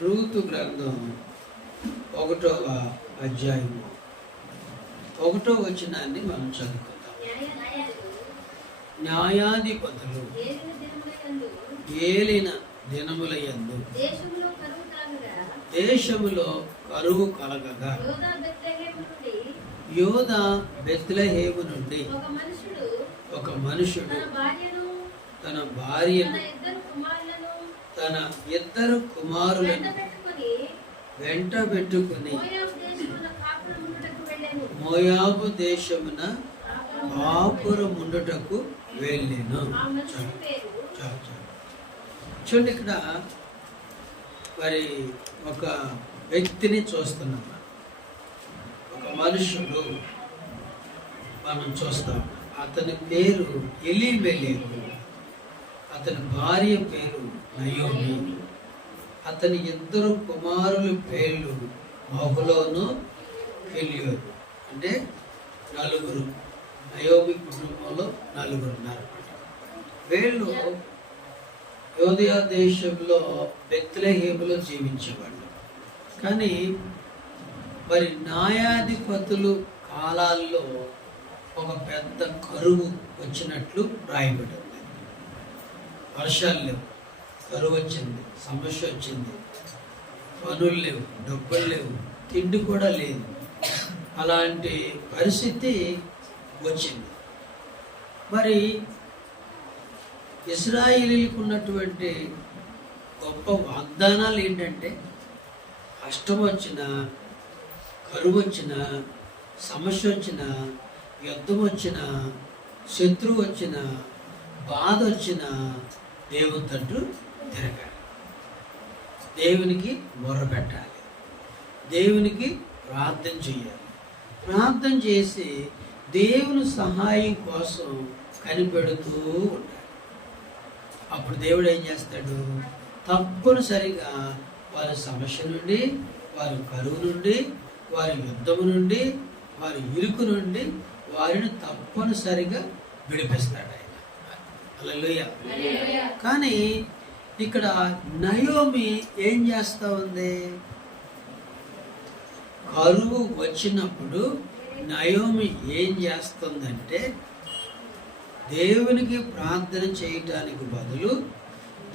Ruth గ్రంథం 1వ అధ్యాయము 1వ వచనాన్ని మనం చదువుకుందాం. న్యాయాధిపతులు ఏలిన దినములయందు దేశములో కరువు కలగగా యోదా బెత్లెహేము నుండి ఒక మనుషుడు తన భార్యను తన ఇద్దరు కుమారులను వెంట పెట్టుకుని మోయాబు దేశమున కాపురముండుటకు వెళ్ళెను. చూడండి, ఇక్కడ మరి ఒక వ్యక్తిని చూస్తున్నాం, ఒక మనుషుడు మనం చూస్తాం. అతని పేరు ఎలీమెలెకు, అతని భార్య పేరు నయోమి, అతని ఇద్దరు కుమారుల పేర్లు మహలోను కెలియోను. అంటే నలుగురు, నయోమి కుటుంబంలో నలుగురు ఉన్నారు. వీళ్ళు యోదయ దేశంలో బెత్లెహేములో జీవించేవాళ్ళు. కానీ మరి న్యాయాధిపతులు కాలాల్లో ఒక పెద్ద కరువు వచ్చినట్లు రాయబడింది. వర్షాలు లేవు, కరువు వచ్చింది, సమస్య వచ్చింది, పనులు లేవు, డబ్బులు లేవు, తిండి కూడా లేదు. అలాంటి పరిస్థితి వచ్చింది. మరి ఇశ్రాయేలీలకు ఉన్నటువంటి గొప్ప వాగ్దానాలు ఏంటంటే, కష్టం వచ్చినా, కరువు వచ్చినా, సమస్య వచ్చినా, యుద్ధం వచ్చినా, శత్రువు వచ్చినా, బాధ వచ్చినా దేవుని తట్టు తిరగాలి, దేవునికి మొర్ర పెట్టాలి, దేవునికి ప్రార్థన చేయాలి. ప్రార్థన చేసి దేవుని సహాయం కోసం కనిపెడుతూ ఉండాలి. అప్పుడు దేవుడు ఏం చేస్తాడు? తప్పనిసరిగా వారి సమస్య నుండి, వారి కరువు నుండి, వారి యుద్ధము నుండి, వారి ఇరుకు నుండి వారిని తప్పనిసరిగా విడిపిస్తాడు ఆయన. హల్లెలూయా. కానీ ఇక్కడ నయోమి ఏం చేస్తా ఉంది? కరువు వచ్చినప్పుడు నయోమి ఏం చేస్తుందంటే, దేవునికి ప్రార్థన చేయటానికి బదులు,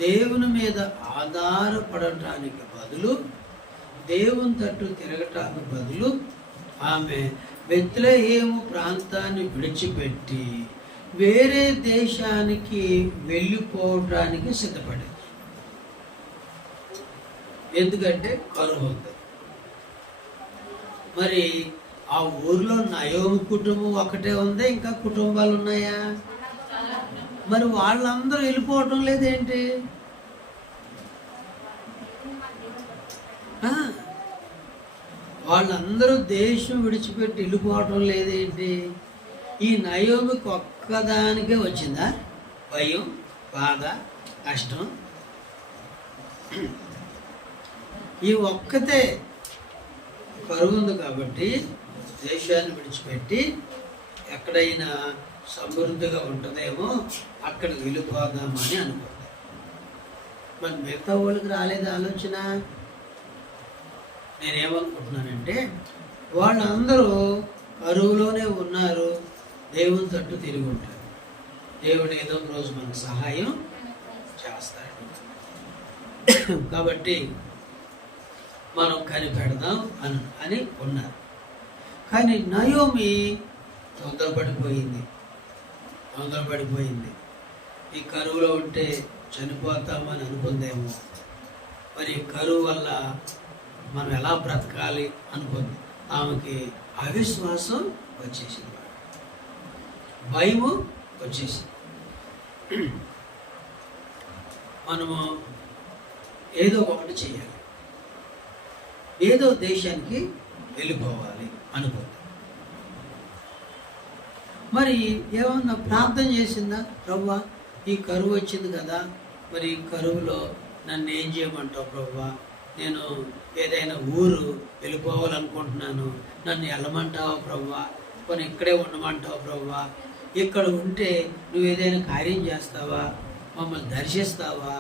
దేవుని మీద ఆధారపడటానికి బదులు, దేవుని తట్టు తిరగటానికి బదులు ఆమె బెత్లెహేము ప్రాంతాన్ని విడిచిపెట్టి వేరే దేశానికి వెళ్ళిపోవడానికి సిద్ధపడింది. ఎందుకంటే కరువు ఉంది. మరి ఆ ఊర్లో నయోమి కుటుంబం ఒకటే ఉంది, ఇంకా కుటుంబాలు ఉన్నాయా? మరి వాళ్ళందరూ వెళ్ళిపోవటం లేదేంటి? వాళ్ళందరూ దేశం విడిచిపెట్టి వెళ్ళిపోవటం లేదేంటి? ఈ నయోమికి ఒక్కదానికే వచ్చిందా భయం, బాధ, కష్టం? ఈ ఒక్కతే కరువు ఉంది కాబట్టి దేశాన్ని విడిచిపెట్టి ఎక్కడైనా సమృద్ధిగా ఉంటుందేమో అక్కడికి వెళ్ళిపోదామని అనుకుంది. మరి మిగతా వాళ్ళకి రాలేదు ఆలోచన. నేనేమనుకుంటున్నానంటే, వాళ్ళందరూ కరువులోనే ఉన్నారు, దేవుని తట్టు తిరిగి ఉంటారు, దేవుడు ఏదో ఒక రోజు మనకు సహాయం చేస్తాడు. కాబట్టి మనం కనిపెడదాం అని ఉన్నారు. కానీ నయోమి తొందరపడిపోయింది. ఈ కరువులో ఉంటే చనిపోతామని అనుకుందేమో, మరి కరువు వల్ల మనం ఎలా బ్రతకాలి అనుకుంది. ఆమెకి అవిశ్వాసం వచ్చేసింది, భయము వచ్చేసింది. మనము ఏదో ఒకటి చేయాలి, ఏదో దేశానికి వెళ్ళిపోవాలి అనుకుంది. మరి ఏమన్నా ప్రార్థన చేసిందా? ప్రభువా, ఈ కరువు వచ్చింది కదా, మరి ఈ కరువులో నన్ను ఏం చేయమంటావు ప్రభువా? నేను ఏదైనా ఊరు వెళ్ళిపోవాలనుకుంటున్నాను, నన్ను వెళ్ళమంటావా ప్రభువా? కొన్ని ఇక్కడే ఉండమంటావా ప్రభువా? ఇక్కడ ఉంటే నువ్వు ఏదైనా కార్యం చేస్తావా? మమ్మల్ని దర్శిస్తావా